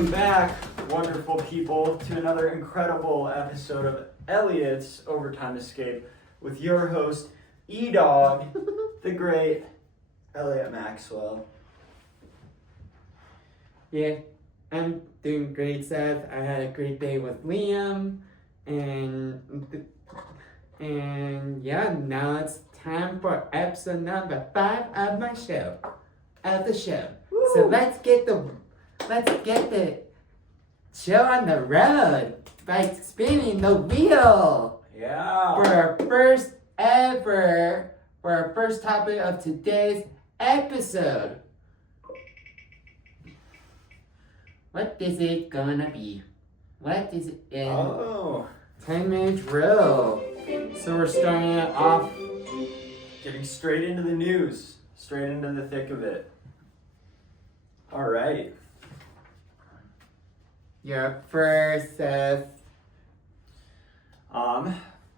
Welcome back, wonderful people, to another incredible episode of Elliot's Overtime Escape with your host, E-Dog, the great Elliot Maxwell. Yeah, I'm doing great, Seth. I had a great day with Liam, and yeah, now it's time for episode number 5 of my show, the show. Woo. So let's get the show on the road by spinning the wheel. Yeah. For our first topic of today's episode. What is it gonna be? What is it in 10-minute drill? So we're starting it off. Getting straight into the news. Straight into the thick of it. Alright. You're up first, Seth.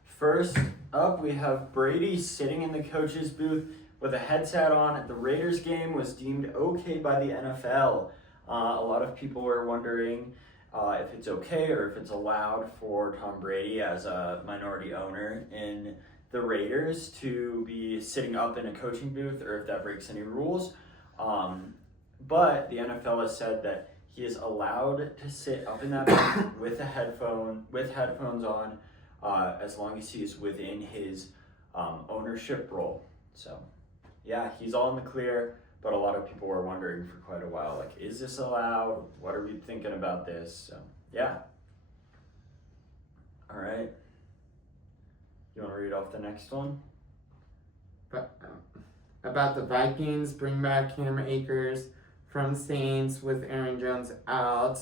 First up, we have Brady sitting in the coach's booth with a headset on. The Raiders game was deemed okay by the NFL. A lot of people were wondering if it's okay or if it's allowed for Tom Brady as a minority owner in the Raiders to be sitting up in a coaching booth or if that breaks any rules. But the NFL has said that he is allowed to sit up in that booth with headphones on as long as he is within his ownership role. So yeah, he's all in the clear. But a lot of people were wondering for quite a while, like, is this allowed? What are we thinking about this? So, yeah. All right. You want to read off the next one? About the Vikings, bring back Cam Akers from Saints with Aaron Jones out.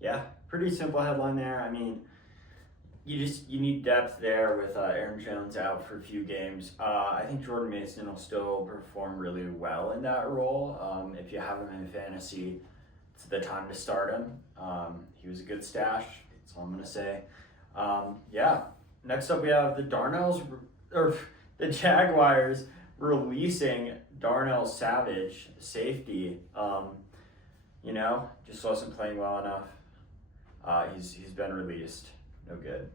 Yeah, pretty simple headline there. I mean, you need depth there with Aaron Jones out for a few games. I think Jordan Mason will still perform really well in that role. If you have him in fantasy, it's the time to start him. He was a good stash. That's all I'm gonna say. Yeah. Next up, we have the Jaguars releasing Darnell Savage, safety. Just wasn't playing well enough. He's been released. No good.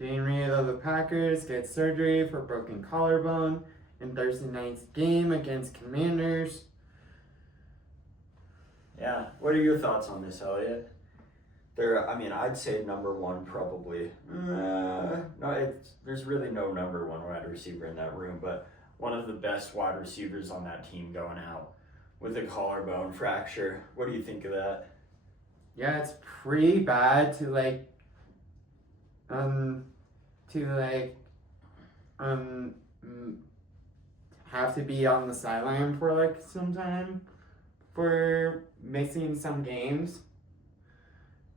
Jane Reed of the Packers gets surgery for broken collarbone in Thursday night's game against Commanders. Yeah. What are your thoughts on this, Elliot? I'd say number one probably. There's really no number one wide receiver in that room, but one of the best wide receivers on that team going out with a collarbone fracture. What do you think of that? Yeah, it's pretty bad to have to be on the sideline for some time for missing some games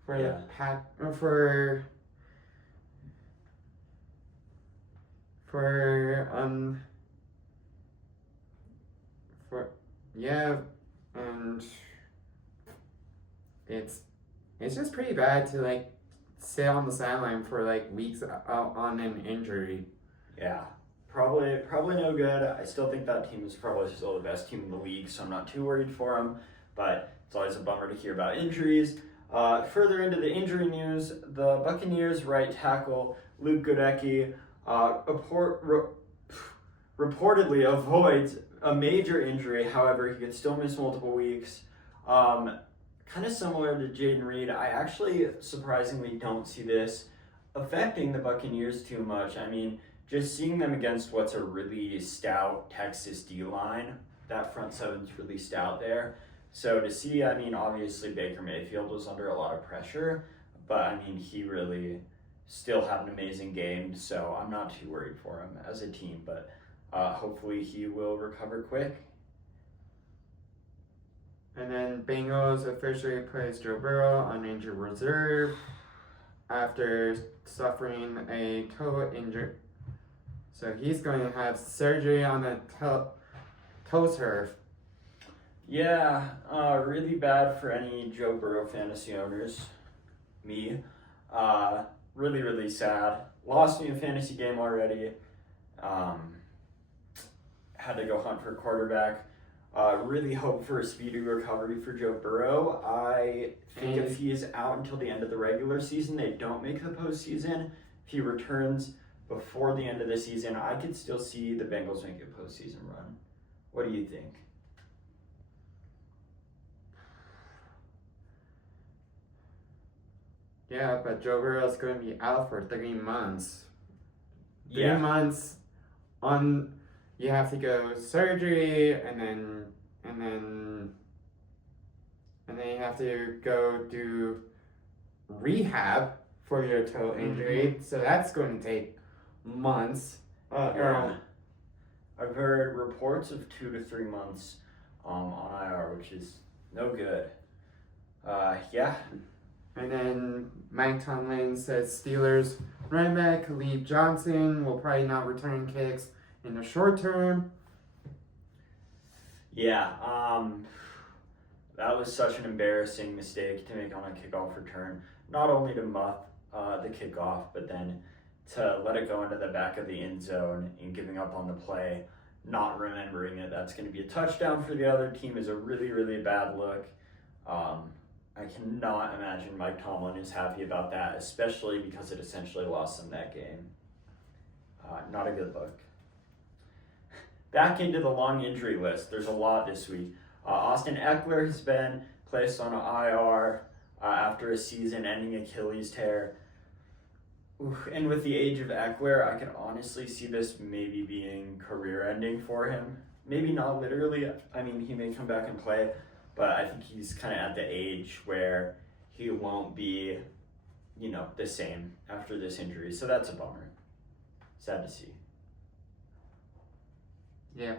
for and it's just pretty bad to sit on the sideline for weeks on an injury. Yeah, probably no good. I still think that team is probably still the best team in the league, so I'm not too worried for them. But it's always a bummer to hear about injuries. Further into the injury news, the Buccaneers right tackle Luke Goedeke reportedly avoids a major injury. However, he could still miss multiple weeks. Kind of similar to Jaden Reed, I actually surprisingly don't see this affecting the Buccaneers too much. I mean, just seeing them against what's a really stout Texas D-line, that front seven's really stout there. So to see, obviously Baker Mayfield was under a lot of pressure, but he really still had an amazing game, so I'm not too worried for him as a team, but hopefully he will recover quick. And then Bengals officially placed Joe Burrow on injured reserve after suffering a toe injury. So he's going to have surgery on the toe turf. Yeah, really bad for any Joe Burrow fantasy owners. Me. Really, really sad. Lost me a fantasy game already. Had to go hunt for a quarterback. Really hope for a speedy recovery for Joe Burrow. I think if he is out until the end of the regular season, they don't make the postseason. If he returns before the end of the season, I could still see the Bengals make a postseason run. What do you think? Yeah, but Joe Burrow's going to be out for 3 months. 3 Yeah. months on, you have to go surgery, and then you have to go do rehab for your toe injury. So that's going to take months. Yeah. I've heard reports of 2 to 3 months on IR, which is no good. Yeah. And then Mike Tomlin says Steelers running back Khalid Johnson will probably not return kicks in the short term. Yeah, that was such an embarrassing mistake to make on a kickoff return. Not only to muff the kickoff, but then to let it go into the back of the end zone and giving up on the play, not remembering it. That's going to be a touchdown for the other team is a really, really bad look. I cannot imagine Mike Tomlin is happy about that, especially because it essentially lost them that game. Not a good look. Back into the long injury list. There's a lot this week. Austin Eckler has been placed on IR after a season-ending Achilles tear. And with the age of Eckler, I could honestly see this maybe being career-ending for him. Maybe not literally. I mean, he may come back and play, but I think he's kind of at the age where he won't be, the same after this injury. So that's a bummer. Sad to see. Yeah.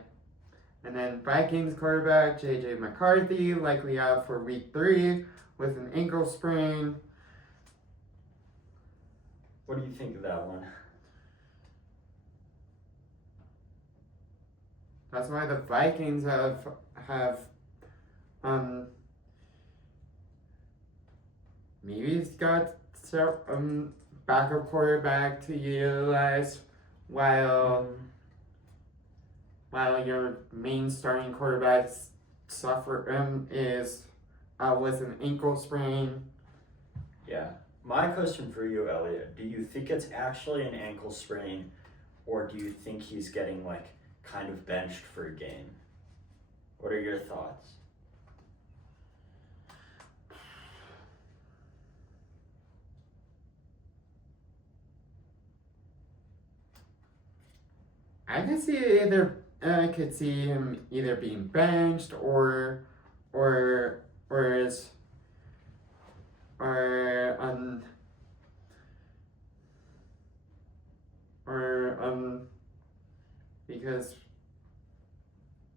And then Vikings quarterback J.J. McCarthy likely out for week 3 with an ankle sprain. What do you think of that one? That's why the Vikings have maybe he's got backup quarterback to utilize while your main starting quarterback is with an ankle sprain. Yeah. My question for you, Elliot, do you think it's actually an ankle sprain, or do you think he's getting kind of benched for a game? What are your thoughts? I could see him either being benched or because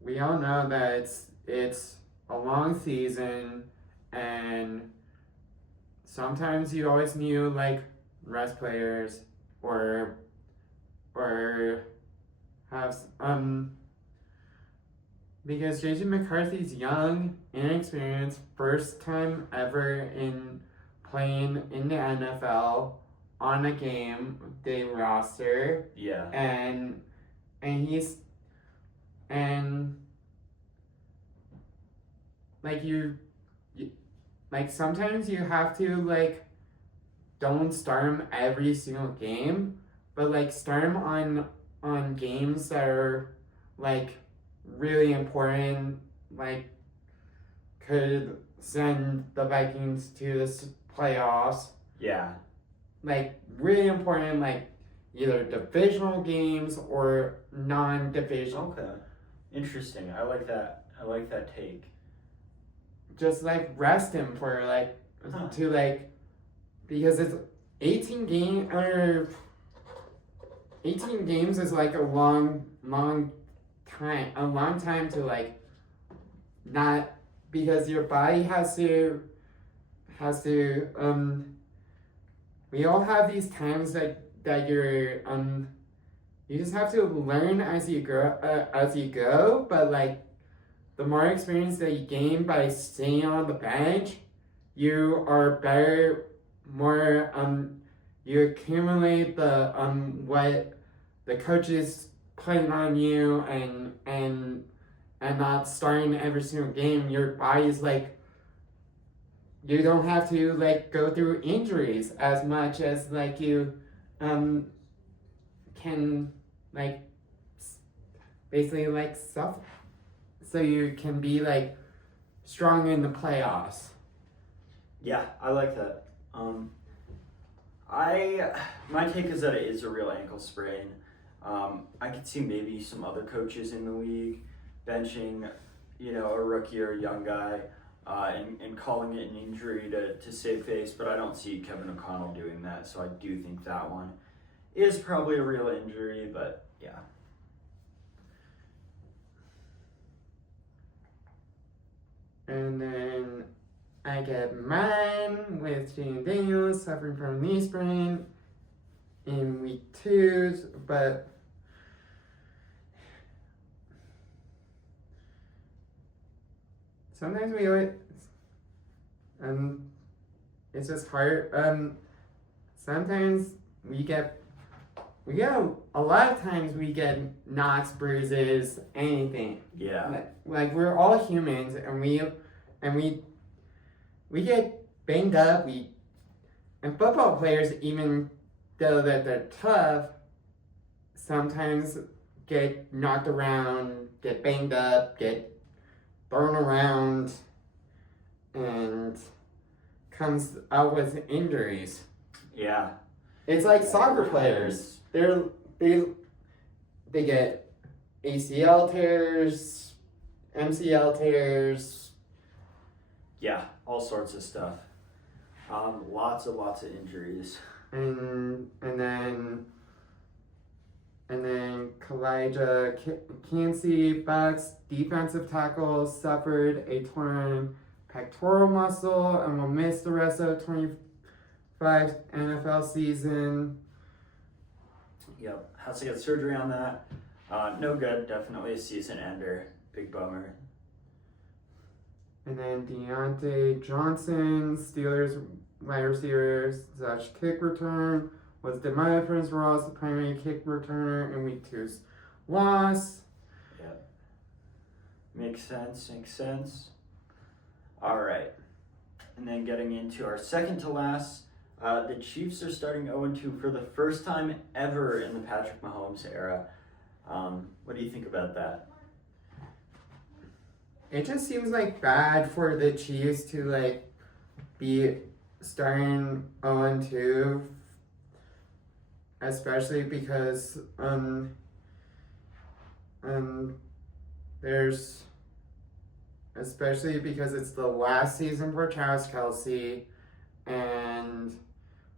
we all know that it's a long season, and sometimes you always need rest players or have because J.J. McCarthy's young, inexperienced, first time ever in playing in the NFL on a game day roster. Yeah. And sometimes you have to don't start him every single game, but start him on games that are really important, could send the Vikings to the playoffs. Yeah. Really important, either divisional games or non-divisional. Okay. Interesting. I like that. I like that take. Just rest him for because it's 18 games is a long time to not, because your body has to we all have these times that you're you just have to learn as you go, but the more experience that you gain by staying on the bench, you are better, more you accumulate the what the coaches putting on you, and and not starting every single game, your body's like, you don't have to like go through injuries as much as like you can like basically like suffer, so you can be like strong in the playoffs. Yeah, I like that. My take is that it is a real ankle sprain. I could see maybe some other coaches in the league benching, a rookie or a young guy, and calling it an injury to save face, but I don't see Kevin O'Connell doing that, so I do think that one is probably a real injury, but yeah. And then I get mine with Jaden Daniels suffering from knee sprain in week 2, but sometimes we always, it's just hard. Sometimes we get a lot of times we get knocks, bruises, anything. Yeah. Like we're all humans, and we get banged up. And football players, even though that they're tough, sometimes get knocked around, get banged up, get thrown around, and comes out with injuries. Yeah. It's like soccer players. They get ACL tears, MCL tears. Yeah, all sorts of stuff. Lots of injuries. And then Kalijah Cansey, Bucks defensive tackle, suffered a torn pectoral muscle and will miss the rest of 25 NFL season. Yep, has to get surgery on that. No good, definitely a season ender. Big bummer. And then Deontay Johnson, Steelers wide receiver / kick return, was demoted from his role as the primary kick returner in week 2's loss. Yep. Makes sense. All right. And then getting into our second to last, the Chiefs are starting 0-2 for the first time ever in the Patrick Mahomes era. What do you think about that? It just seems like bad for the Chiefs to like be starting 0-2, especially because it's the last season for Travis Kelce, and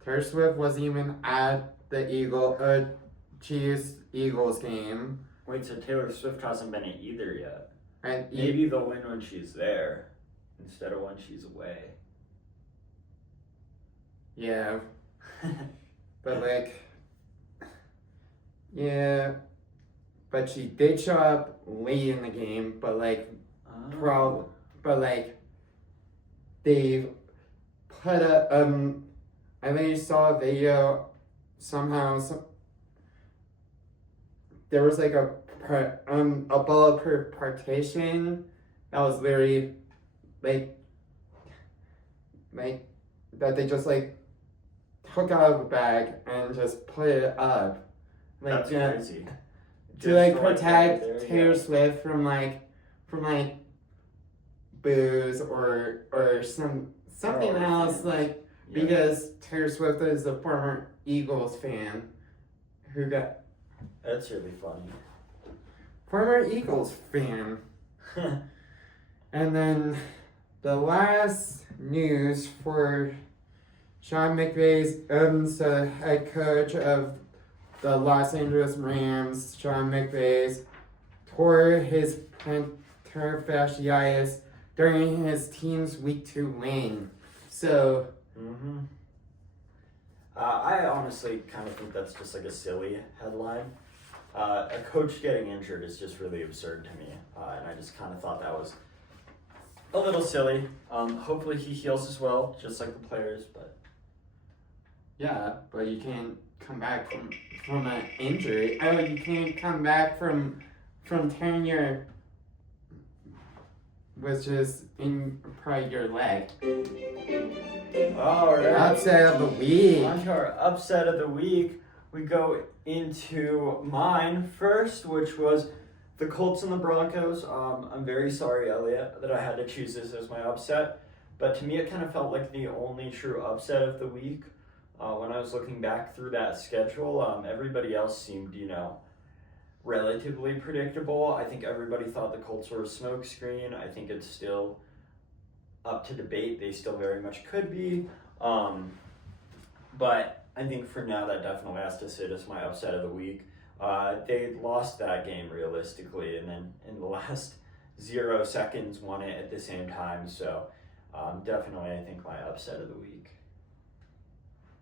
Taylor Swift wasn't even at the Chiefs-Eagles game. Wait, so Taylor Swift hasn't been at either yet? And Maybe they'll win when she's there instead of when she's away. Yeah. But like, yeah, but she did show up late in the game, but like, they put I think you saw a video somehow, there was like a bulletproof partition that was literally like that they just like took out of a bag and just put it up, like That's crazy. to like protect Taylor Swift from booze or something else, like because Taylor Swift is a former Eagles fan who got. That's really funny. Former Eagles fan. And then the last news for Sean McVay's head coach of the Los Angeles Rams, Sean McVay, tore his plantar fasciitis during his team's week 2 win. So I honestly kind of think that's just like a silly headline. A coach getting injured is just really absurd to me, and I just kind of thought that was a little silly. Hopefully he heals as well, just like the players, but... Yeah, but you can't come back from an injury. You can't come back from tearing your was just in probably your leg. All right. Upset of the week. On to our upset of the week. We go into mine first, which was the Colts and the Broncos. I'm very sorry, Elliot, that I had to choose this as my upset. But to me, it kind of felt like the only true upset of the week. When I was looking back through that schedule, everybody else seemed, relatively predictable. I think everybody thought the Colts were a smokescreen. I think it's still up to debate. They still very much could be. But I think for now that definitely has to sit as my upset of the week. They lost that game realistically, and then in the last 0 seconds won it at the same time. So definitely I think my upset of the week.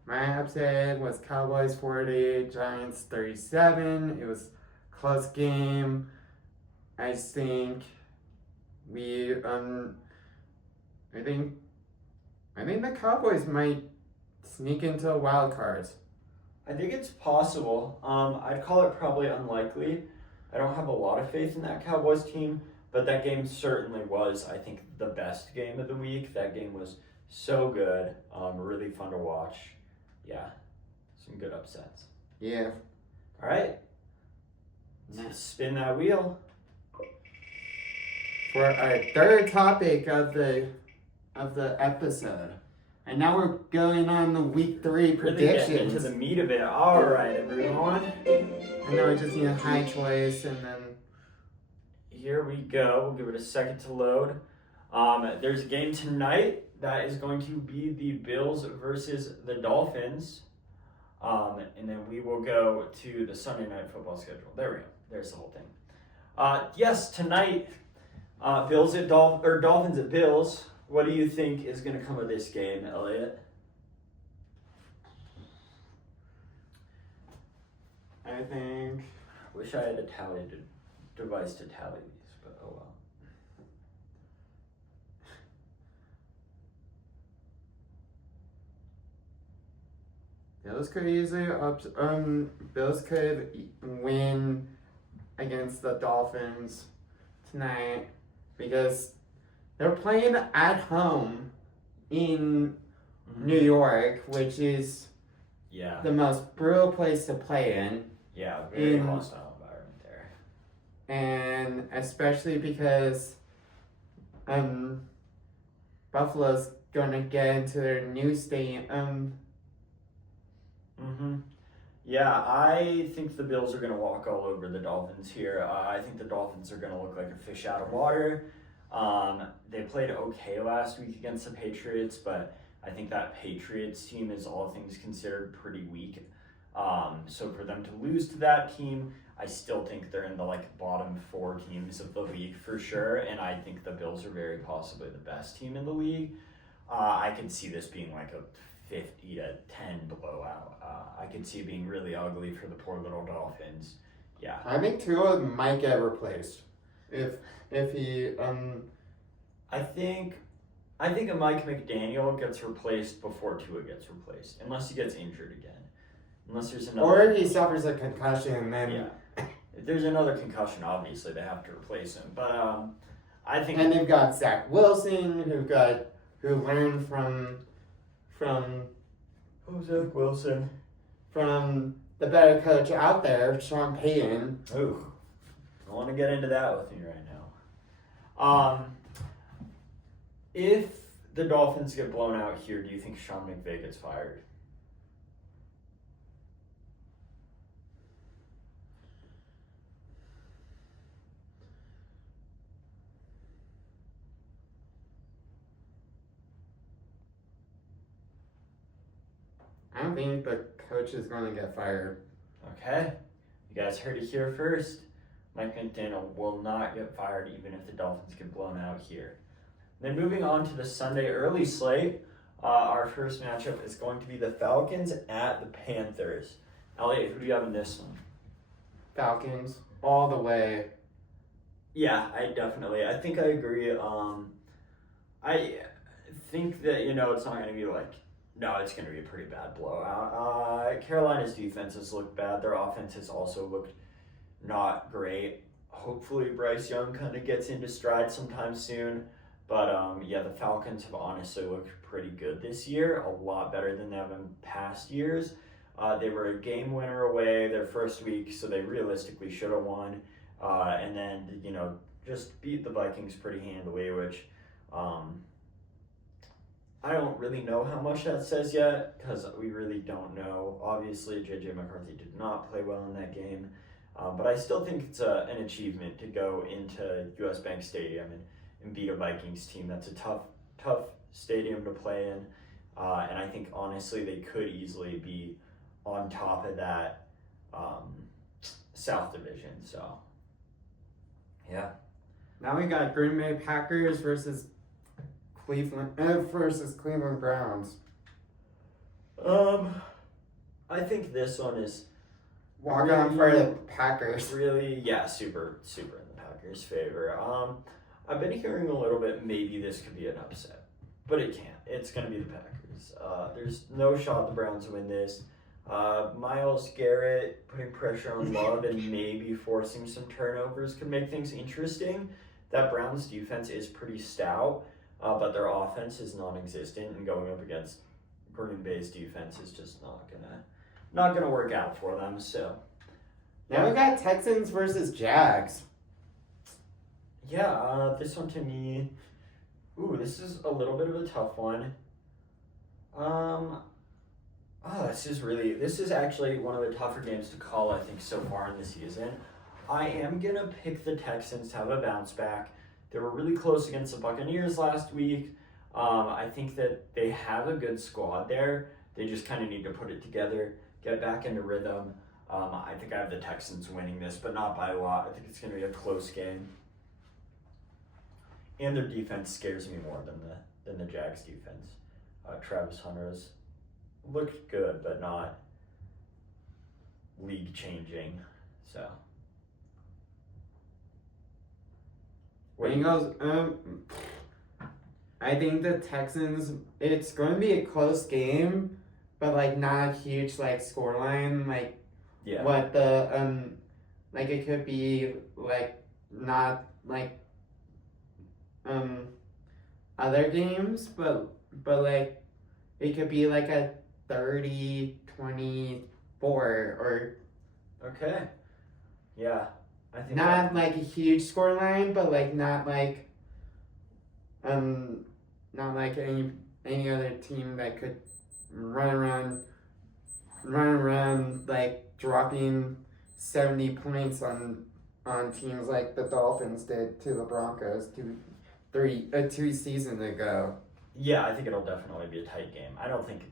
My upset was Cowboys 40, Giants 37. It was a close game. I think we I think the Cowboys might sneak into a wild card. I think it's possible. I'd call it probably unlikely. I don't have a lot of faith in that Cowboys team, but that game certainly was, I think, the best game of the week. That game was so good, really fun to watch. Yeah, some good upsets. Yeah. All right, let's spin that wheel. For our third topic of the episode. And now we're going on the week 3 predictions. Really into the meat of it. All right, everyone. And now we just need a high choice, and then here we go. We'll give it a second to load. There's a game tonight that is going to be the Bills versus the Dolphins. And then we will go to the Sunday night football schedule. There we go. There's the whole thing. Yes, tonight, Dolphins at Bills. What do you think is going to come of this game, Elliot? I think... Wish I had a device to tally these, but oh well. Bills could easily Bills could win against the Dolphins tonight because they're playing at home in New York, which is the most brutal place to play in. Yeah, very hostile environment there. And especially because Buffalo's gonna get into their new stadium. Yeah, I think the Bills are going to walk all over the Dolphins here. I think the Dolphins are going to look like a fish out of water. They played okay last week against the Patriots, but I think that Patriots team is, all things considered, pretty weak. So for them to lose to that team, I still think they're in the bottom 4 teams of the league for sure, and I think the Bills are very possibly the best team in the league. I could see this being like a 50-10 blowout. I could see it being really ugly for the poor little Dolphins. Yeah. I think Tua might get replaced if he I think a Mike McDaniel gets replaced before Tua gets replaced, unless he gets injured again. Unless there's another. Or if he suffers a concussion, and then if there's another concussion, obviously they have to replace him. But I think. And they've got Zach Wilson, who learned from Zach Wilson. From the better coach out there, Sean Payton. Ooh, I don't want to get into that with you right now. If the Dolphins get blown out here, do you think Sean McVay gets fired? I don't think the coach is going to get fired. Okay. You guys heard it here first. Mike McDaniel will not get fired even if the Dolphins get blown out here. Then moving on to the Sunday early slate, our first matchup is going to be the Falcons at the Panthers. Elliot, who do you have in this one? Falcons, all the way. Yeah, I think I agree. I think that, it's not going to be it's going to be a pretty bad blowout. Carolina's defenses look bad. Their offenses also looked not great. hopefully Bryce Young kind of gets into stride sometime soon. But yeah, the Falcons have honestly looked pretty good this year, a lot better than they have in past years. They were a game winner away their first week, so they realistically should have won. And then, just beat the Vikings pretty handily, which I don't really know how much that says yet because we really don't know. Obviously, J.J. McCarthy did not play well in that game, but I still think it's an achievement to go into U.S. Bank Stadium and beat a Vikings team. That's a tough stadium to play in, and I think honestly they could easily be on top of that South Division. So, yeah. Now we got Green Bay Packers versus Cleveland Browns. I think this one is Walk on for the Packers. really, yeah, super in the Packers' favor. I've been hearing a little bit maybe this could be an upset, but it can't. It's gonna be the Packers. There's no shot the Browns win this. Myles Garrett putting pressure on Love and maybe forcing some turnovers could make things interesting. That Browns defense is pretty stout, but their offense is non-existent, and going up against Green Bay's defense is just not gonna work out for them. So Now we got Texans versus Jags. yeah, this one to me, this is a little bit of a tough one. This is actually one of the tougher games to call, I think, so far in the season. I am going to pick the Texans to have a bounce back. They were really close against the Buccaneers last week. I think that they have a good squad there. They just kind of need to put it together, get back into rhythm. I think I have the Texans winning this, but not by a lot. I think it's going to be a close game. And their defense scares me more than the Jags defense. Travis Hunter's looked good, but not league changing. So Bengals. I think the Texans. It's going to be a close game, but like not a huge like scoreline. Like yeah, what the like it could be like not like other games, but like it could be like a 30-24 or okay, yeah. I think not like a huge scoreline, but like not like any other team that could run around like dropping 70 points on teams like the Dolphins did to the Broncos 2 seasons ago. Yeah, I think it'll definitely be a tight game. I don't think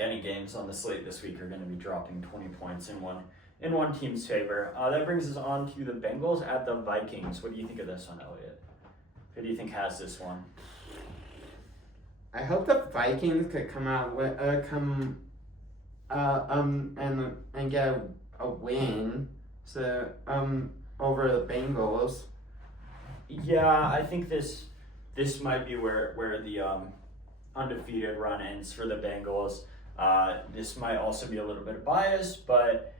any games on the slate this week are going to be dropping 20 points in one team's favor. That brings us on to the Bengals at the Vikings. What do you think of this one, Elliot? Who do you think has this one? I hope the Vikings could come out with and get a win. So over the Bengals. Yeah, I think this might be where the undefeated run ends for the Bengals. This might also be a little bit biased, but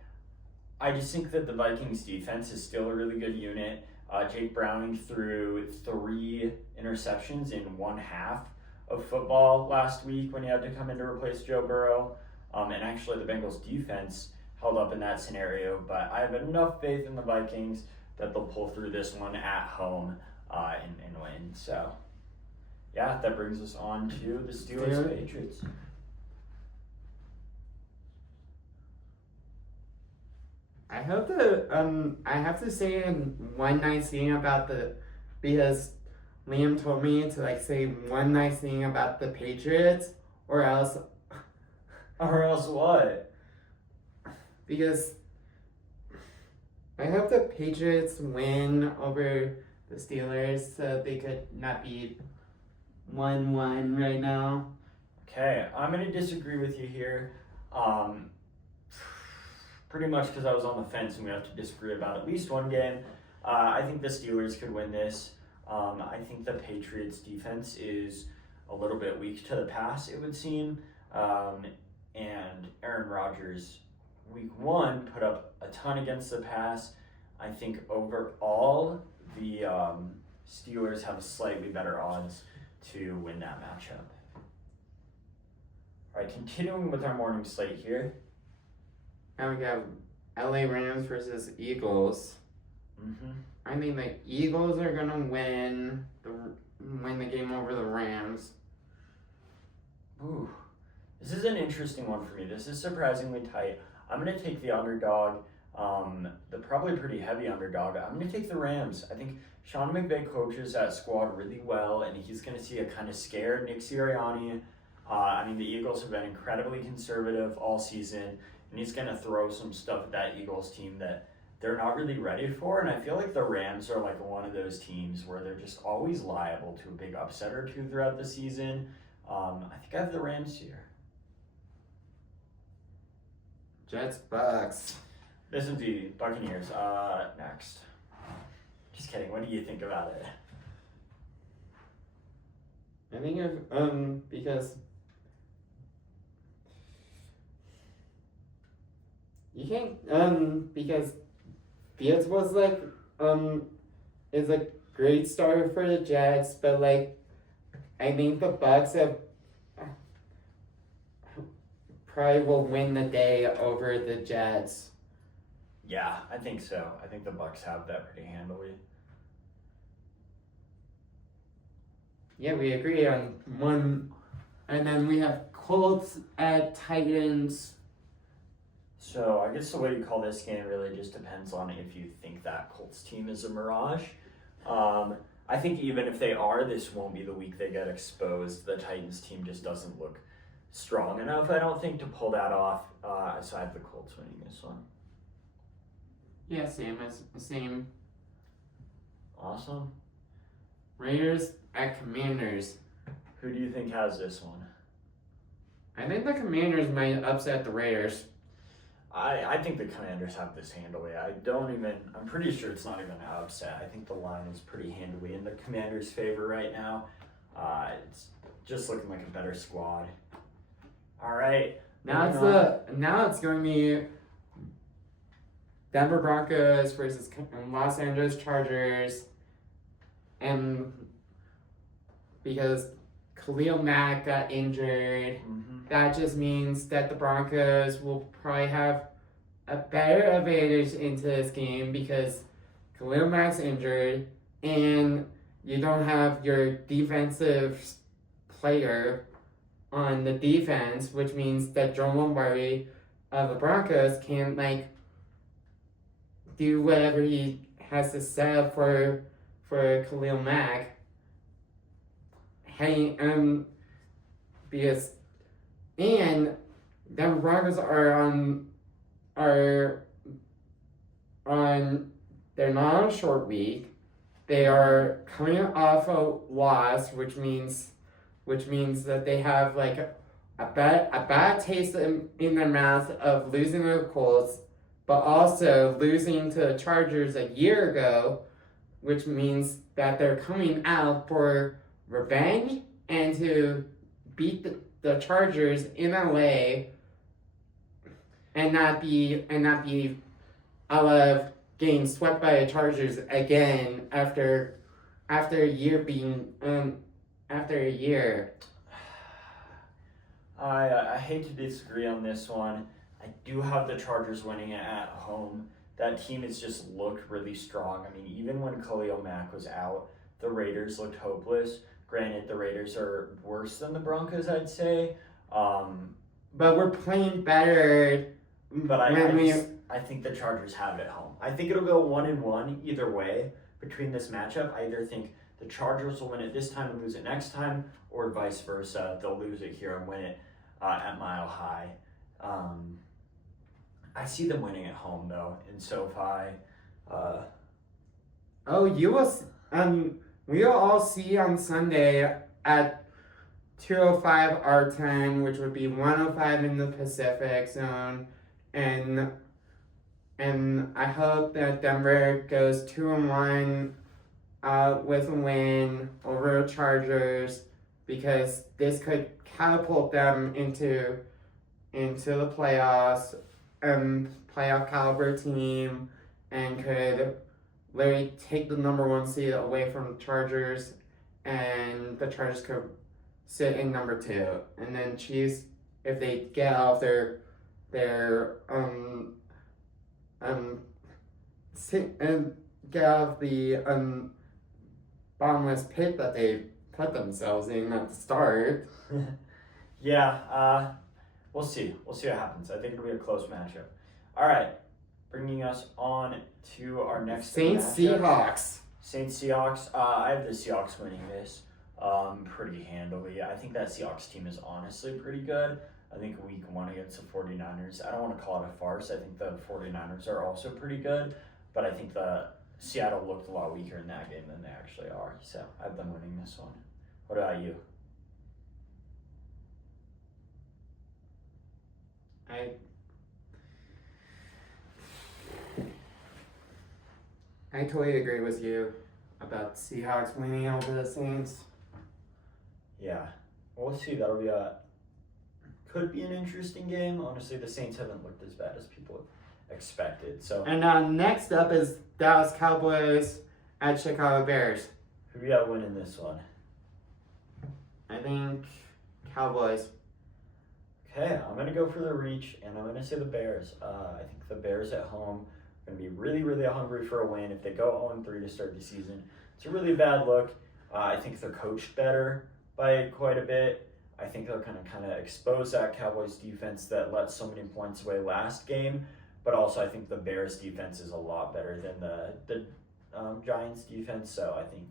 I just think that the Vikings defense is still a really good unit. Jake Browning threw 3 interceptions in one half of football last week when he had to come in to replace Joe Burrow. And actually the Bengals defense held up in that scenario, but I have enough faith in the Vikings that they'll pull through this one at home and win. So yeah, that brings us on to the Steelers Patriots. I hope I have to say one nice thing about because Liam told me to like say one nice thing about the Patriots or else what? Because I hope the Patriots win over the Steelers so they could not be 1-1 right now. Okay, I'm going to disagree with you here. Pretty much because I was on the fence and we have to disagree about at least one game. I think the Steelers could win this. I think the Patriots defense is a little bit weak to the pass, it would seem. And Aaron Rodgers, week 1, put up a ton against the pass. I think overall, the Steelers have slightly better odds to win that matchup. All right, continuing with our morning slate here. And we have LA Rams versus Eagles. Mm-hmm. I think the Eagles are gonna win the game over the Rams. Ooh, this is an interesting one for me. This is surprisingly tight. I'm gonna take the underdog. The probably pretty heavy underdog. I'm gonna take the Rams. I think Sean McVay coaches that squad really well, and he's gonna see a kind of scared Nick Sirianni. I mean, the Eagles have been incredibly conservative all season, and he's gonna throw some stuff at that Eagles team that they're not really ready for. And I feel like the Rams are like one of those teams where they're just always liable to a big upset or two throughout the season. I think I have the Rams here. Jets, Bucks. This is the Buccaneers. Next. Just kidding. What do you think about it? I think because you can't because Fields was is a great starter for the Jets, but I think the Bucks have probably will win the day over the Jets. Yeah, I think so. I think the Bucks have that pretty handily. Yeah, we agree on one, and then we have Colts at Titans. So I guess the way you call this game really just depends on if you think that Colts team is a mirage. I think even if they are, this won't be the week they get exposed. The Titans team just doesn't look strong enough, I don't think, to pull that off. So I have the Colts winning this one. Yeah, same. Awesome. Raiders at Commanders. Who do you think has this one? I think the Commanders might upset the Raiders. I think the Commanders have this handily. I'm pretty sure it's not even an upset. I think the line is pretty handily in the Commanders' favor right now. It's just looking like a better squad. All right. Now it's going to be Denver Broncos versus Los Angeles Chargers, and because Khalil Mack got injured, that just means that the Broncos will probably have a better advantage into this game because Khalil Mack's injured and you don't have your defensive player on the defense, which means that Joe Lombardi of the Broncos can do whatever he has to set up for Khalil Mack. Because the Broncos they're not on a short week. They are coming off a loss, which means that they have a bad taste in their mouth of losing to the Colts, but also losing to the Chargers a year ago, which means that they're coming out for revenge and to beat the Chargers in LA and not be out of getting swept by the Chargers again after a year being after a year. I hate to disagree on this one. I do have the Chargers winning it at home. That team has just looked really strong. I mean, even when Khalil Mack was out, the Raiders looked hopeless. Granted, the Raiders are worse than the Broncos, I'd say. But we're playing better. But I think the Chargers have it at home. I think it'll go 1-1 either way between this matchup. I either think the Chargers will win it this time and lose it next time, or vice versa. They'll lose it here and win it at Mile High. I see them winning at home though in SoFi. We'll all see on Sunday at 2:05 our time, which would be 1:05 in the Pacific zone, and I hope that Denver goes 2-1 with a win over the Chargers, because this could catapult them into the playoffs, playoff caliber team, and could literally take the number 1 seed away from the Chargers, and the Chargers could sit in number 2. And then Chiefs, if they get out their and get out of the bottomless pit that they put themselves in at the start. Yeah, we'll see. We'll see what happens. I think it'll be a close matchup. All right, bringing us on to our next Saints matchup. Seahawks. Saints Seahawks. I have the Seahawks winning this pretty handily. I think that Seahawks team is honestly pretty good. I think week 1 against the 49ers, I don't want to call it a farce. I think the 49ers are also pretty good, but I think the Seattle looked a lot weaker in that game than they actually are. So I have them winning this one. What about you? I totally agree with you about Seahawks winning over the Saints. Yeah, we'll see. Could be an interesting game. Honestly, the Saints haven't looked as bad as people expected. So. And next up is Dallas Cowboys at Chicago Bears. Who do you got winning this one? I think Cowboys. Okay, I'm going to go for the reach, and I'm going to say the Bears. I think the Bears at home are going to be really, really hungry for a win. If they go 0-3 to start the season, it's a really bad look. I think they're coached better by quite a bit. I think they're going to kind of expose that Cowboys defense that let so many points away last game. But also, I think the Bears defense is a lot better than the Giants defense. So I think,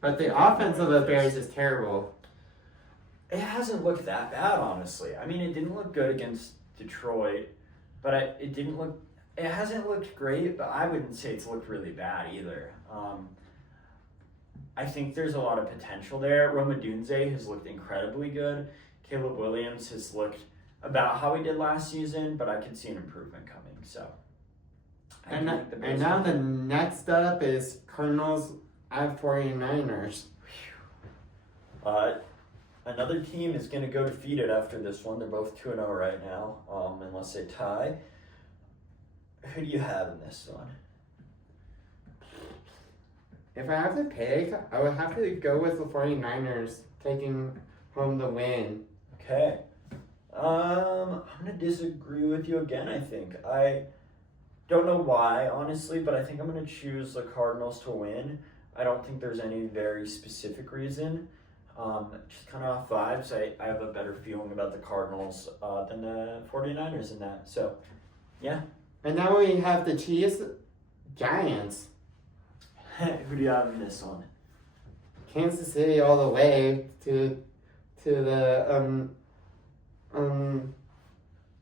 But the offense of the Bears is terrible. It hasn't looked that bad, honestly. I mean, it didn't look good against Detroit, but it hasn't looked great, but I wouldn't say it's looked really bad either. I think there's a lot of potential there. Roma Dunze has looked incredibly good. Caleb Williams has looked about how he did last season, but I could see an improvement coming. So, And now the next up is Cardinals at 49ers. Another team is going to go defeated after this one. They're both 2-0 right now, unless they tie. Who do you have in this one? If I have to pick, I would have to go with the 49ers taking home the win. Okay. I'm going to disagree with you again, I think. I don't know why, honestly, but I think I'm going to choose the Cardinals to win. I don't think there's any very specific reason. Just kind of off vibes, I have a better feeling about the Cardinals than the 49ers in that. So, yeah. And now we have the Chiefs Giants. Who do you have in this one? Kansas City all the way to the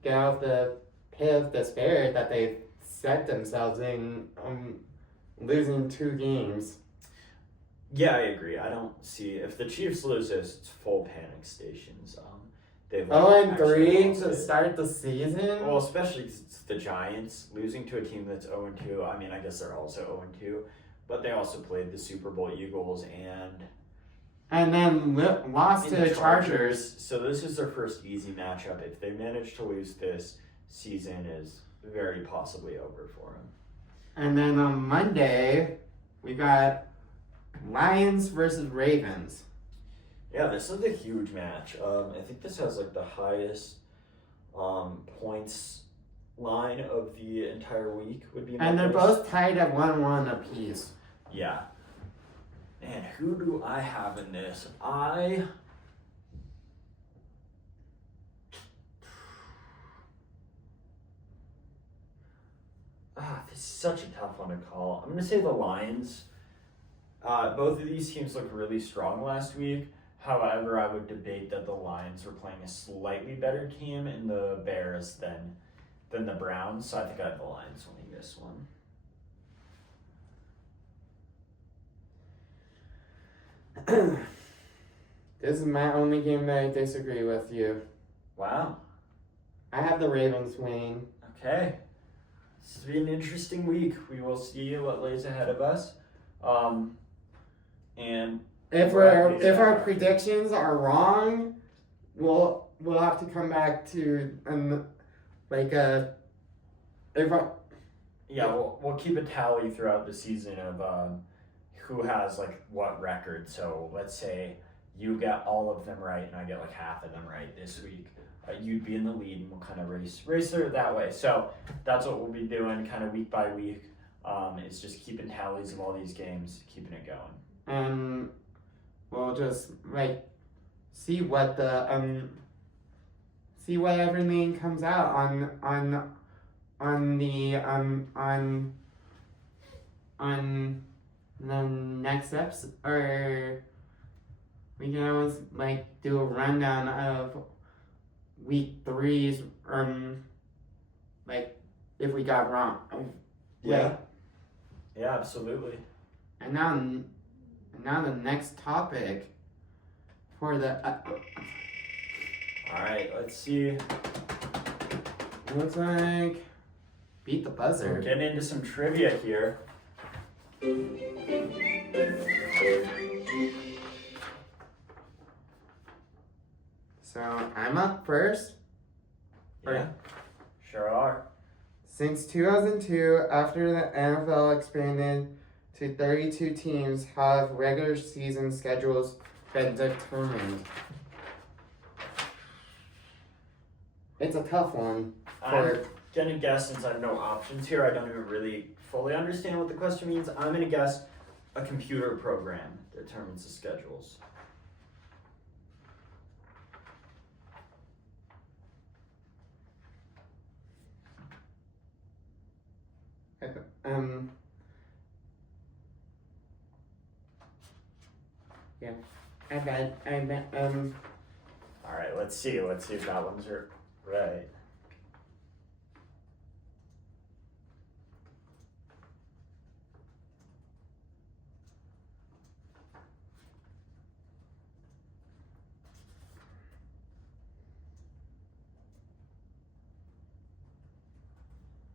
get out the pit of despair that they set themselves in, losing 2 games. Yeah, I agree. I don't see if the Chiefs lose this, it's full panic stations. They've 0-3 to start the season. Well, especially it's the Giants losing to a team that's 0-2. I mean, I guess they're also 0-2, but they also played the Super Bowl Eagles and then lost to the Chargers. So this is their first easy matchup. If they manage to lose this, season is very possibly over for them. And then on Monday, we got Lions versus Ravens. Yeah, this is a huge match. I think this has like the highest points line of the entire week would be. And they're both tied at 1-1 apiece. Yeah. Man, who do I have in this? This is such a tough one to call. I'm going to say the Lions. Both of these teams looked really strong last week. However, I would debate that the Lions were playing a slightly better team in the Bears than the Browns. So I think I have the Lions winning this one. This is my only game that I disagree with you. Wow. I have the Ravens winning. Okay. This has been an interesting week. We will see what lays ahead of us. And if our predictions are wrong, we'll have to come back to Yeah, we'll keep a tally throughout the season of who has like what record. So let's say you get all of them right and I get like half of them right this week. You'd be in the lead and we'll kind of race through it that way. So that's what we'll be doing kind of week by week. It's just keeping tallies of all these games, keeping it going. And we'll just like see what everything comes out on the next episode, or we can always like do a rundown of week 3's like if we got wrong. Yeah. Yeah, absolutely. And now the next topic for the all right, let's see. looks like beat the buzzer. We're getting into some trivia here. So I'm up first. Yeah, sure are. Since 2002, after the NFL expanded to 32 teams, have regular season schedules been determined? It's a tough one. I'm gonna guess, since I have no options here, I don't even really fully understand what the question means. I'm gonna guess a computer program determines the schedules. Yeah. I bet. All right, let's see if that one's right.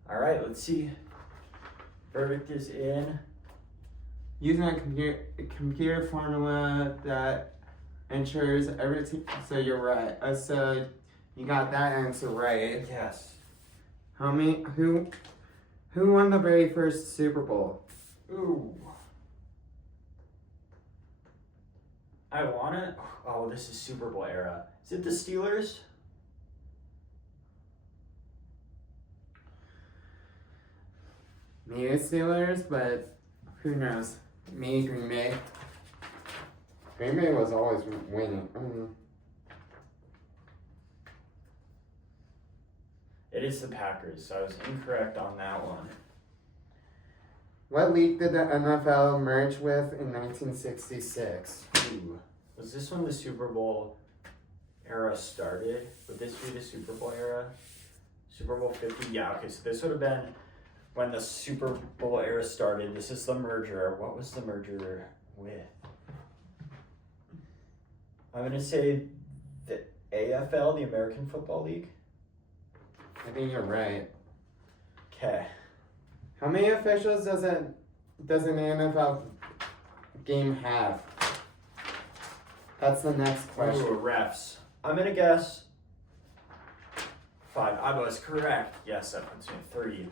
All right, let's see. Verdict is in. Using a computer formula that ensures everything. So you're right. So you got that answer right. Yes. Who won the very first Super Bowl? Ooh. I want it. Oh, this is Super Bowl era. Is it the Steelers? Maybe Steelers, but who knows? Maybe Green Bay. Green Bay was always winning. It is the Packers, so I was incorrect on that one. What league did the NFL merge with in 1966? Ooh. Was this when the Super Bowl era started? Would this be the Super Bowl era? Super Bowl 50? Yeah, okay, so this would have been when the Super Bowl era started. This is the merger. What was the merger with? I'm going to say the AFL, the American Football League. I think you're right. Okay. How many officials does an NFL game have? That's the next question. Ooh, refs. I'm going to guess 5. I was correct. Yes, that puts me at 30.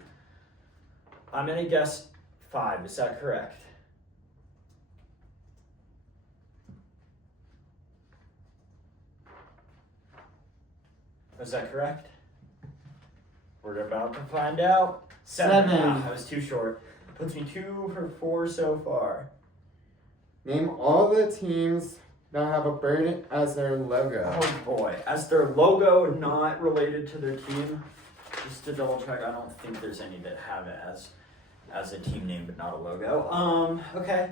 I'm going to guess 5. Is that correct? Was that correct? We're about to find out. 7. Ah, I was too short. Puts me 2 for 4 so far. Name all the teams that have a bird as their logo. Oh boy. As their logo, not related to their team. Just to double check, I don't think there's any that have it as a team name but not a logo. Okay.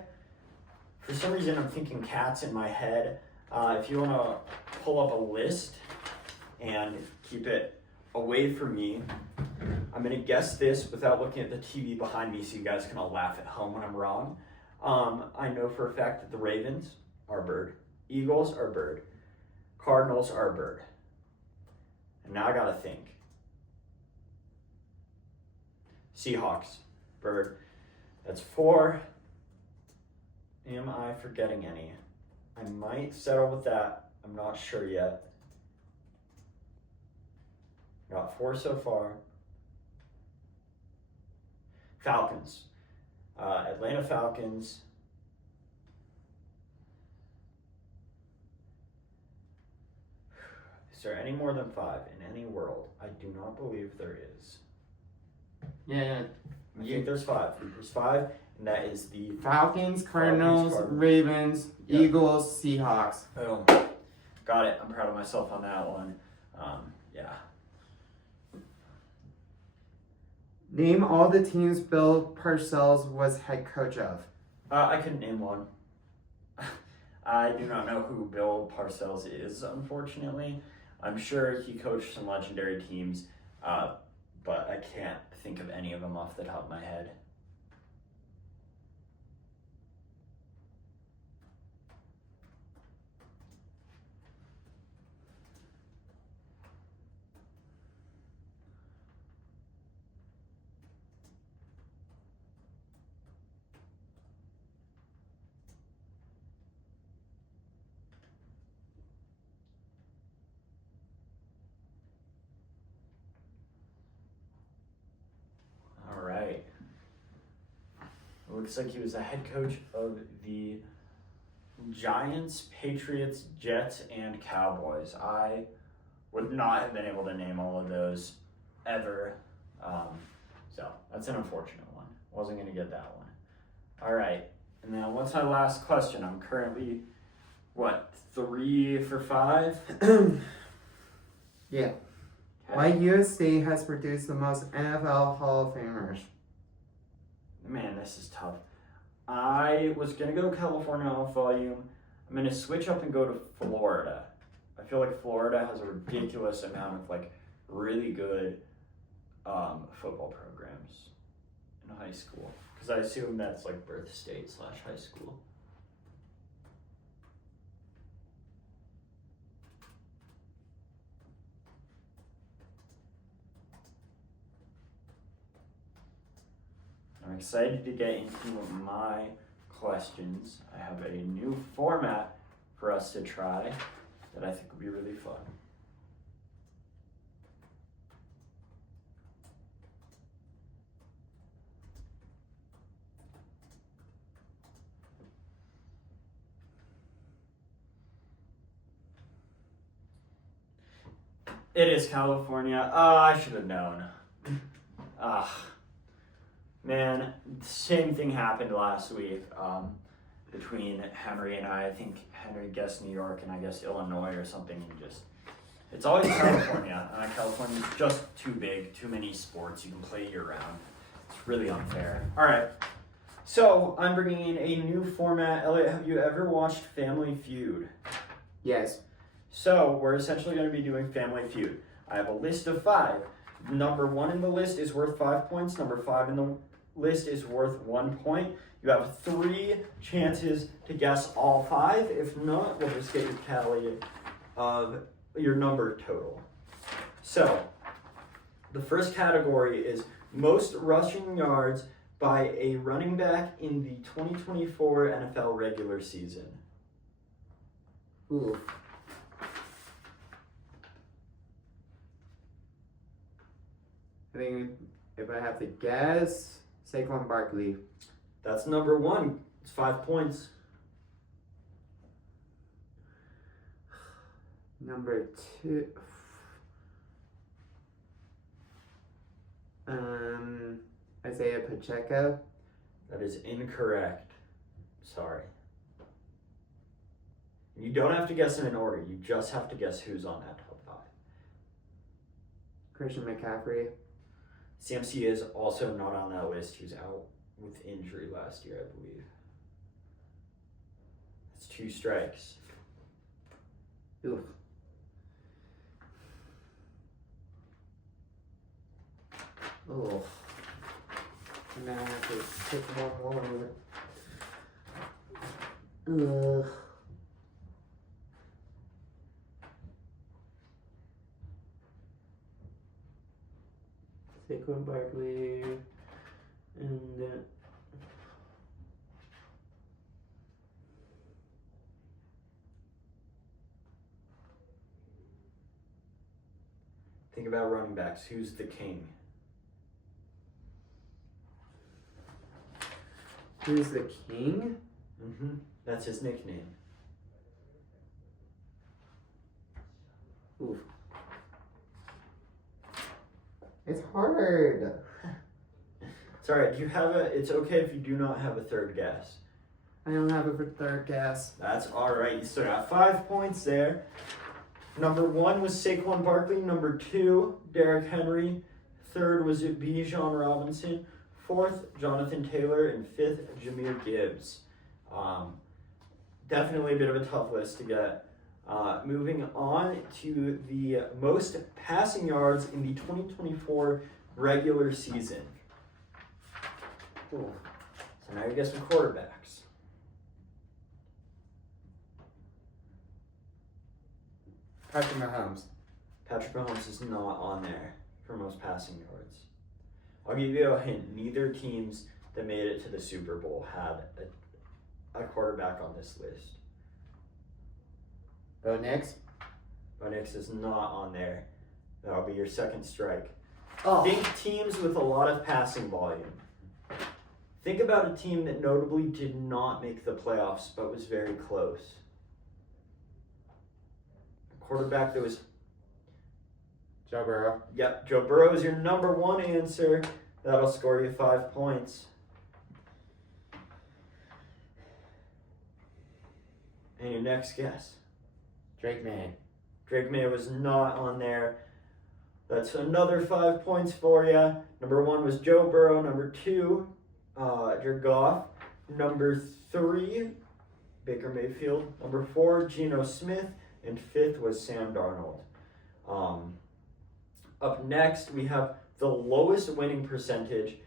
For some reason I'm thinking cats in my head. If you want to pull up a list and keep it away from me, I'm going to guess this without looking at the TV behind me so you guys can all laugh at home when I'm wrong. I know for a fact that the Ravens are bird. Eagles are bird. Cardinals are bird. And now I got to think. Seahawks, bird. That's 4. Am I forgetting any? I might settle with that. I'm not sure yet. Got 4 so far. Falcons. Atlanta Falcons. Is there any more than 5 in any world? I do not believe there is. Yeah. I think there's 5. There's 5, and that is the Falcons, Cardinals, Ravens, Yep. Eagles, Seahawks. Boom. Got it. I'm proud of myself on that one. Yeah. Name all the teams Bill Parcells was head coach of. I couldn't name one. I do not know who Bill Parcells is, unfortunately. I'm sure he coached some legendary teams, but I can't think of any of them off the top of my head. All right. It looks like he was the head coach of the Giants, Patriots, Jets, and Cowboys. I would not have been able to name all of those ever. So that's an unfortunate one. Wasn't going to get that one. All right. And now what's my last question? I'm currently, 3 for 5? Yeah. Okay. Why USC has produced the most NFL Hall of Famers? Man, this is tough. I was going to go California off volume. I'm going to switch up and go to Florida. I feel like Florida has a ridiculous amount of really good football programs in high school. Because I assume that's birth state / high school. I'm excited to get into my questions. I have a new format for us to try that I think will be really fun. It is California. I should have known. Man, same thing happened last week between Henry and I. I think Henry guessed New York and I guessed Illinois or something. And it's always California. California's just too big, too many sports you can play year round. It's really unfair. All right. So I'm bringing in a new format. Elliot, have you ever watched Family Feud? Yes. So we're essentially going to be doing Family Feud. I have a list of 5. Number 1 in the list is worth 5 points. Number 5 in the list is worth 1 point. You have 3 chances to guess all 5. If not, we'll just get your tally of your number total. So the first category is most rushing yards by a running back in the 2024 NFL regular season. Ooh. I think if I have to guess, Saquon Barkley. That's number 1. It's 5 points. Number 2. Isaiah Pacheco. That is incorrect. Sorry. You don't have to guess in an order. You just have to guess who's on that top 5. Christian McCaffrey. CMC is also not on that list. He was out with injury last year, I believe. That's 2 strikes. Ooh. Oh. And then I have to pick one more. Ugh. Saquon Barkley and Think about running backs. Who's the king? Who's the king? That's his nickname. Oof. It's hard. It's alright. It's okay if you do not have a third guess. I don't have a third guess. That's alright. You still got 5 points there. Number 1 was Saquon Barkley. Number 2, Derrick Henry. 3rd was Bijan Robinson. 4th, Jonathan Taylor. And 5th, Jahmyr Gibbs. Definitely a bit of a tough list to get. Moving on to the most passing yards in the 2024 regular season. Ooh. So now you're guessing quarterbacks. Patrick Mahomes. Patrick Mahomes is not on there for most passing yards. I'll give you a hint. Neither teams that made it to the Super Bowl had a quarterback on this list. Bo Nix. Bo Nix is not on there. That'll be your second strike. Oh. Think teams with a lot of passing volume. Think about a team that notably did not make the playoffs but was very close. A quarterback that was... Joe Burrow. Yep, Joe Burrow is your number 1 answer. That'll score you 5 points. And your next guess? Drake May. Drake May was not on there. That's another 5 points for you. Number 1 was Joe Burrow. Number 2, Jared Goff. Number 3, Baker Mayfield. Number 4, Geno Smith. And 5th was Sam Darnold. Up next, we have the lowest winning percentage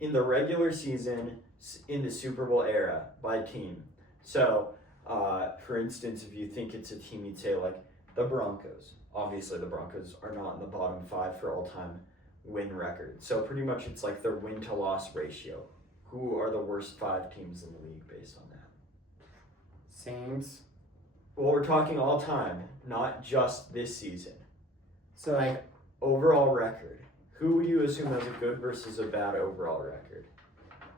in the regular season in the Super Bowl era by team. So, for instance, if you think it's a team, you'd say like the Broncos. Obviously, the Broncos are not in the bottom 5 for all-time win record. So pretty much it's like their win-to-loss ratio. Who are the worst 5 teams in the league based on that? Saints. Well, we're talking all-time, not just this season. So like overall record. Who would you assume has a good versus a bad overall record?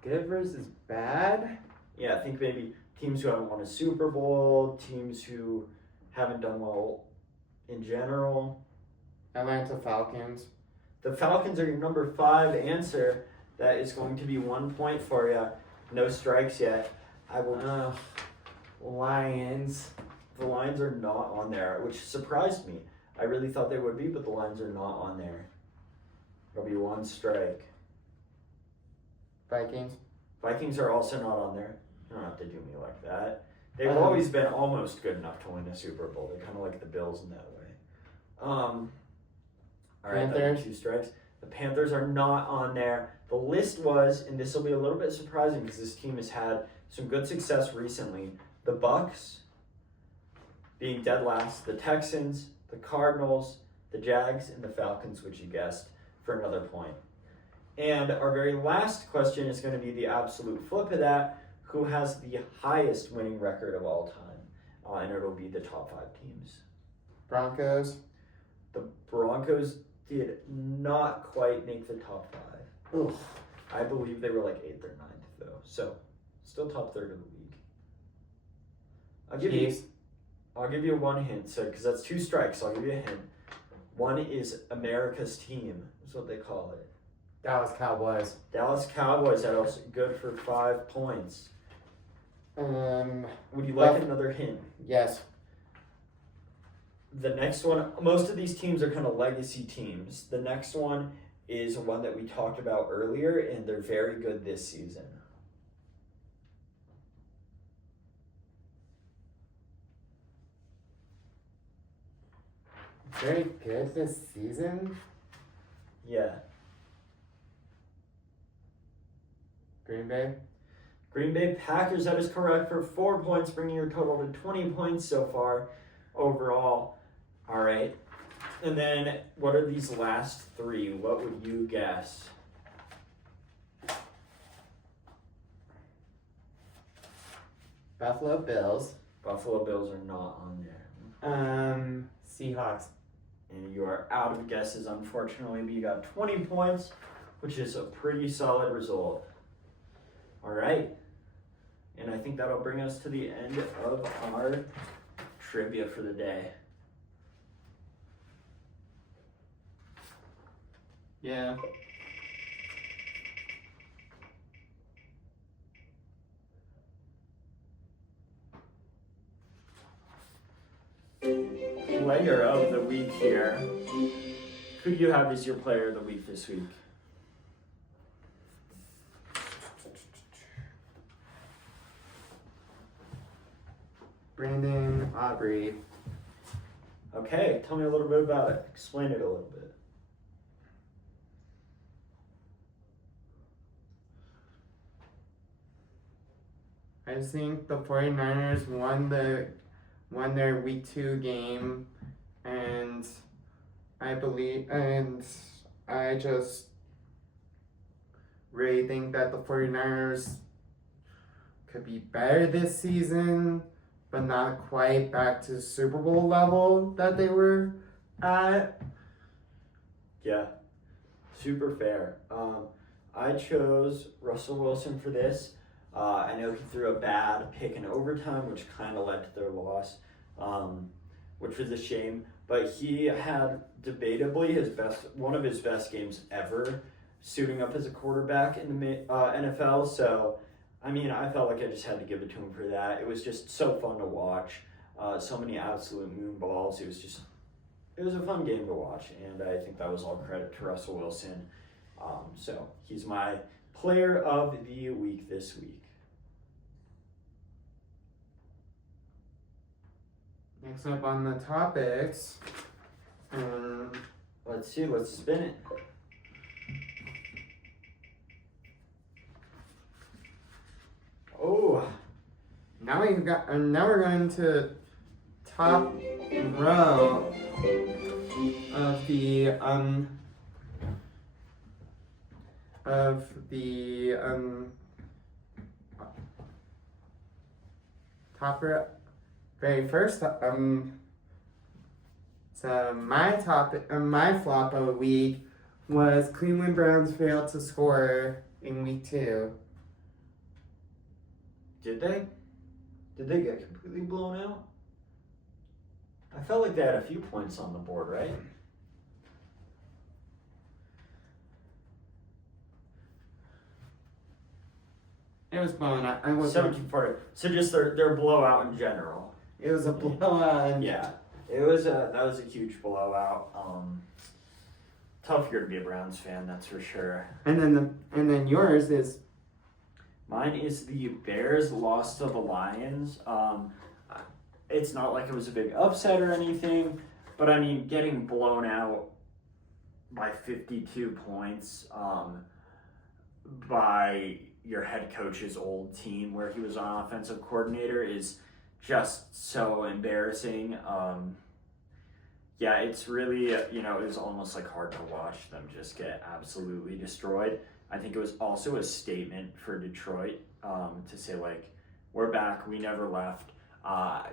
good versus bad? Yeah, I think maybe teams who haven't won a Super Bowl, teams who haven't done well in general. Atlanta Falcons. The Falcons are your number 5 answer. That is going to be 1 point for you. No strikes yet. I will. Lions. The Lions are not on there, which surprised me. I really thought they would be, but the Lions are not on there. There'll be 1 strike. Vikings. Vikings are also not on there. You don't have to do me like that. They've always been almost good enough to win a Super Bowl. They're kind of like the Bills in that way. All right, that's 2 strikes. The Panthers are not on there. The list was, and this will be a little bit surprising because this team has had some good success recently. The Bucks being dead last, the Texans, the Cardinals, the Jags, and the Falcons, which you guessed, for another point. And our very last question is going to be the absolute flip of that. Who has the highest winning record of all time? And it'll be the top 5 teams. Broncos. The Broncos did not quite make the top 5. Ugh. I believe they were like 8th or 9th, though. So, still top third of the league. I'll give you 1 hint, so because that's 2 strikes, so I'll give you a hint. 1 is America's team. That's what they call it. Dallas Cowboys. Dallas Cowboys. That was good for 5 points. Would you like another hint? Yes. The next one, most of these teams are kind of legacy teams. The next one is one that we talked about earlier, and they're very good this season. Very good this season. Yeah. Green Bay. Green Bay Packers, that is correct, for 4 points, bringing your total to 20 points so far overall. All right. And then what are these last 3? What would you guess? Buffalo Bills. Buffalo Bills are not on there. Seahawks. And you are out of guesses, unfortunately, but you got 20 points, which is a pretty solid result. All right. And I think that'll bring us to the end of our trivia for the day. Yeah. Player of the week here. Who do you have as your player of the week this week? Brandon Aubrey. Okay, tell me a little bit about it. Explain it a little bit. I think the 49ers won their week 2 game, and I just really think that the 49ers could be better this season, but not quite back to Super Bowl level that they were at. Yeah, super fair. I chose Russell Wilson for this. I know he threw a bad pick in overtime, which kind of led to their loss, which was a shame. But he had debatably one of his best games ever, suiting up as a quarterback in the NFL. So, I mean, I felt like I just had to give it to him for that. It was just so fun to watch. So many absolute moon balls. It was a fun game to watch, and I think that was all credit to Russell Wilson. So he's my player of the week this week. Next up on the topics, Let's see, let's spin it. Oh, now we're going to top row of the top row. Very first, so my flop of the week was Cleveland Browns failed to score in week 2. did they? Did they get completely blown out? I felt like they had a few points on the board, right? It was blown out. It was 17-40. So just their blowout in general. It was a blowout. Yeah, that was a huge blowout. Tough year to be a Browns fan, that's for sure. And then yours is. Mine is the Bears lost to the Lions. It's not like it was a big upset or anything, but I mean, getting blown out by 52 points by your head coach's old team where he was on offensive coordinator is just so embarrassing. Yeah, it's really, it was almost like hard to watch them just get absolutely destroyed. I think it was also a statement for Detroit to say, like, we're back, we never left. I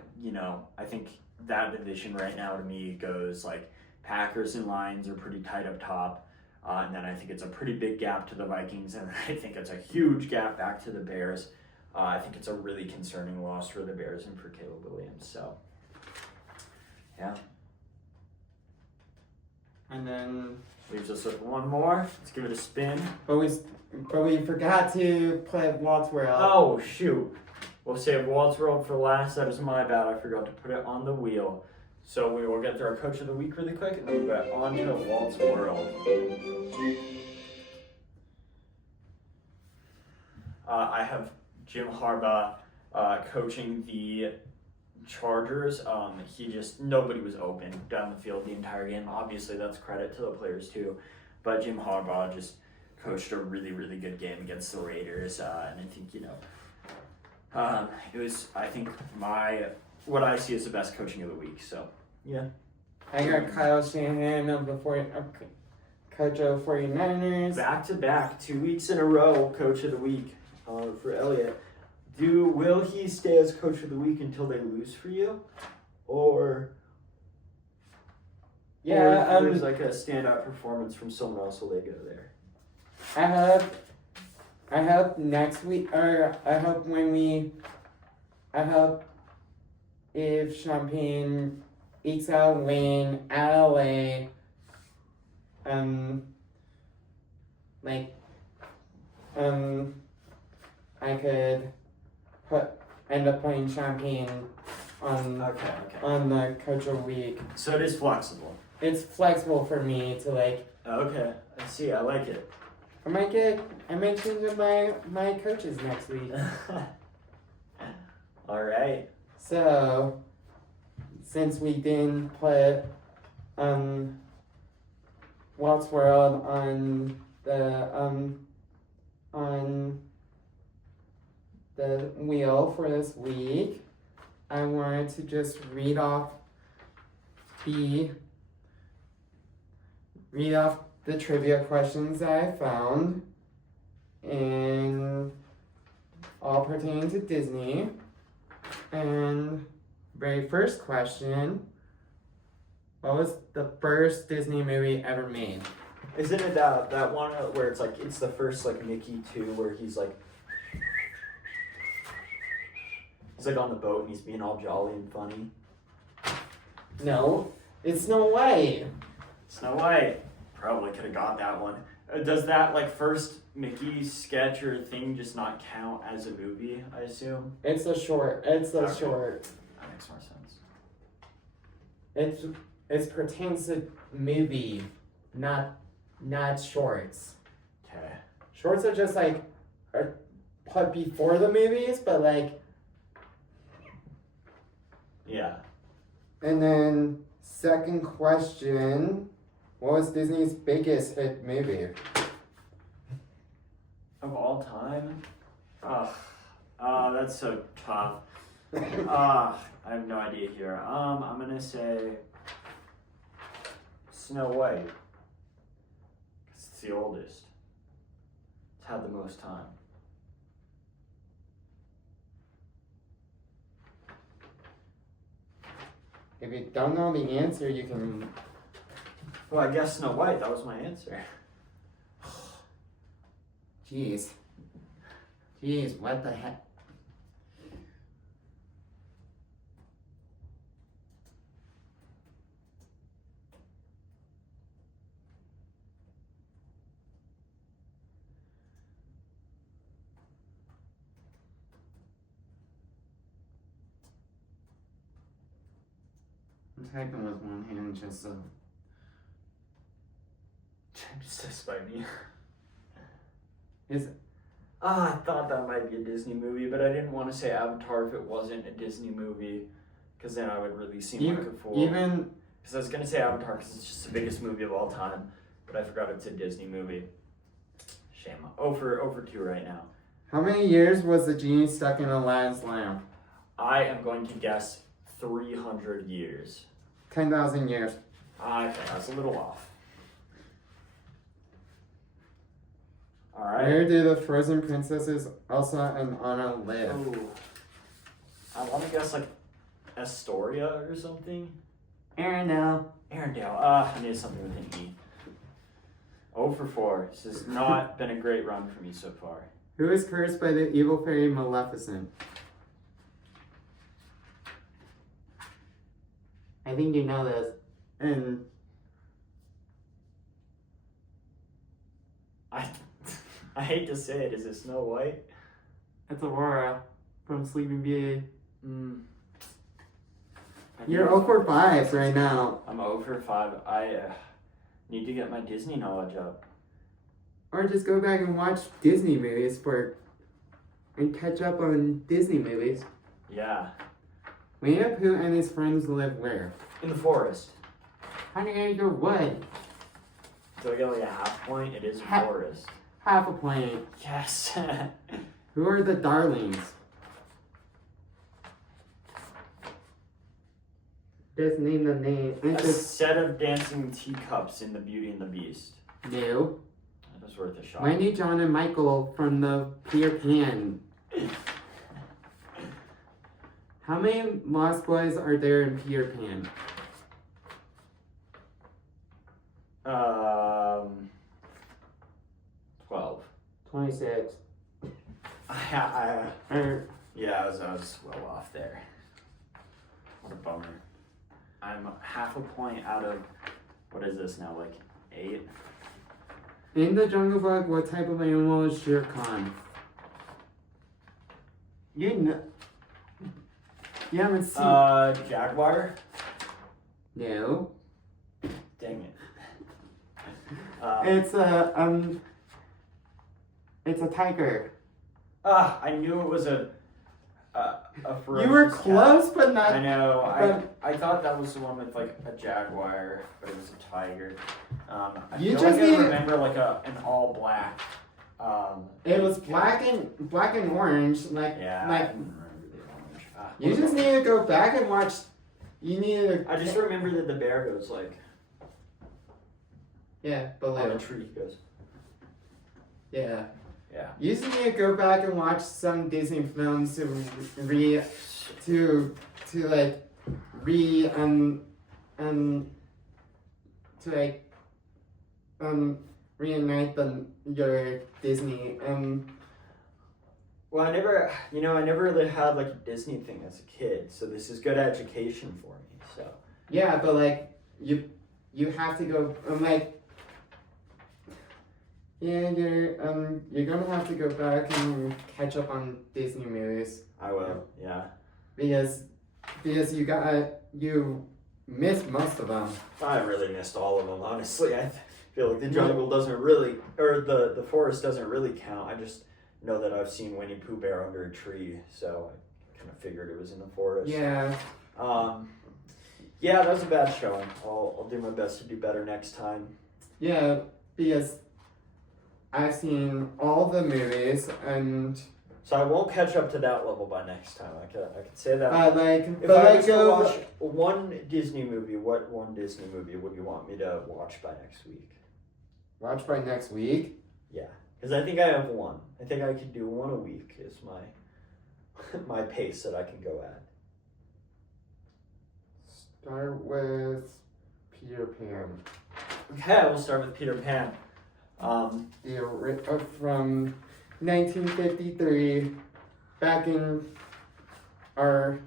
think that division right now to me goes like Packers and Lions are pretty tight up top. And then I think it's a pretty big gap to the Vikings, and I think it's a huge gap back to the Bears. I think it's a really concerning loss for the Bears and for Caleb Williams. So, yeah. And then Leaves us with one more. Let's give it a spin. but we forgot to play Walt's World. Oh, shoot. We'll save Walt's World for last. That is my bad. I forgot to put it on the wheel. So we will get through our Coach of the Week really quick, and then we'll get on to Walt's World. I have Jim Harbaugh coaching the Chargers. Nobody was open down the field the entire game. Obviously, that's credit to the players too. But Jim Harbaugh just coached a really, really good game against the Raiders. And I think, it was, I think, what I see as the best coaching of the week. So, yeah. I got Kyle Shanahan of the coach of 49ers. Back-to-back, 2 weeks in a row, Coach of the Week for Elliot. Will he stay as Coach of the Week until they lose for you? Or if there's like a standout performance from someone else, will they go there? I hope next week, or I hope if Champagne ekes out a win at LA, like, I could end up playing Champagne on the Coach of the Week. So it is flexible. It's flexible for me to like. Okay, I see. I like it. I might change up my coaches next week. All right. So, since we didn't put Walt's World on the wheel for this week, I wanted to just read off the trivia questions that I found, and all pertaining to Disney. And very first question: what was the first Disney movie ever made? Isn't it that one where it's like it's the first like Mickey 2 where he's like on the boat and he's being all jolly and funny? No, it's Snow White. Snow White. Probably could have got that one. Does that like first Mickey sketch or thing just not count as a movie, I assume? It's a short. Short. That makes more sense. It pertains to movie, not shorts. Okay. Shorts are just like are put before the movies, but like. Yeah. And then second question, what was Disney's biggest hit movie? Of all time? That's so tough. I have no idea here. I'm gonna say Snow White. 'Cause it's the oldest. It's had the most time. If you don't know the answer, you can. Well, I guess Snow White. That was my answer. Jeez, what the heck? I'm typing with one hand just so. Just to spite me. Is I thought that might be a Disney movie, but I didn't want to say Avatar if it wasn't a Disney movie, because then I would really seem like a fool. Even because I was gonna say Avatar because it's just the biggest movie of all time, but I forgot it's a Disney movie. Shame. 0 for 2 right now. how many years was the genie stuck in Aladdin's lamp? I am going to guess 300 years. 10,000 years. Okay, that's a little off. All right. Where do the frozen princesses Elsa and Anna live? Ooh. I want to guess like Astoria or something. Arendelle. Arendelle. I need something with an E. 0 for 4. This has not been a great run for me so far. Who is cursed by the evil fairy Maleficent? I think you know this. And I hate to say it. Is it Snow White? it's Aurora from Sleeping Beauty. I You're need- 0 for 5 right now. I'm 0 for 5. I need to get my Disney knowledge up. Or just go back and watch Disney movies and catch up on Disney movies. Yeah. Winnie the Pooh and his friends live where? In the forest. 100-acre wood. Do I get like a half point? It is a Ha- forest. Half a point. Yes. Who are the Darlings? Just name the name. A set of dancing teacups in The Beauty and the Beast. No. That was worth a shot. Wendy, John, and Michael from the Peter Pan. How many Lost Boys are there in Peter Pan? 12. 26. Yeah, I was well off there. What a bummer. I'm half a point out of, what is this now, like 8? In the Jungle Book, what type of animal is Shere Khan? You haven't seen. Jaguar? No. Dang it. It's a tiger. I knew it was a ferocious You were cat. close, but not. I know. but- I thought that was the one with like a jaguar, but it was a tiger. I You feel just like I need- remember like an all black. It was black and orange, like Yeah. I like. didn't remember the orange. You just need to go back and watch. You need to. I just remember that the bear goes like Yeah, on below. a tree. He goes. Yeah. Yeah. You just need to go back and watch some Disney films to reunite your Disney Well, I never really had like a Disney thing as a kid, so this is good education for me. So. yeah, but like you have to go yeah, you're gonna have to go back and catch up on Disney movies I will. Yeah. because you missed most of them. I really missed all of them, honestly. I feel like the jungle doesn't really, or the forest doesn't really count. I just know that I've seen Winnie Pooh Bear under a tree, so I kind of figured it was in the forest. Yeah. Yeah, that was a bad showing. I'll do my best to do better next time. Yeah, because I've seen all the movies and So I won't catch up to that level by next time. I could say that. If but I like was to go watch one Disney movie, what one Disney movie would you want me to watch by next week? watch by next week. Yeah, because I think I have one. I think I could do one a week is my pace that I can go at. Start with Peter Pan. Okay, we'll start with Peter Pan. From 1953, back in our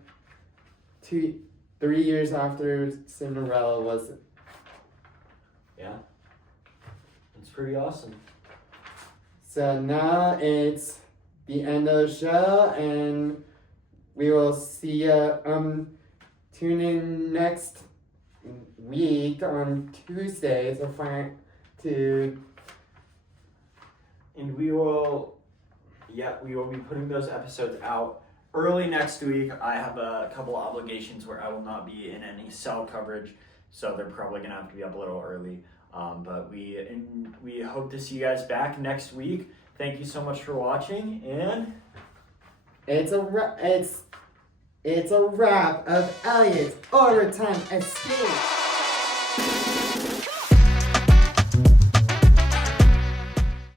3 years after Cinderella was. Yeah, it's pretty awesome. So now it's the end of the show, and we will see you. Tune in next week on Tuesday to. And we will be putting those episodes out early next week. I have a couple of obligations where I will not be in any cell coverage, so they're probably gonna have to be up a little early. But we hope to see you guys back next week. Thank you so much for watching, and It's a wrap of Elliot's Overtime Escape.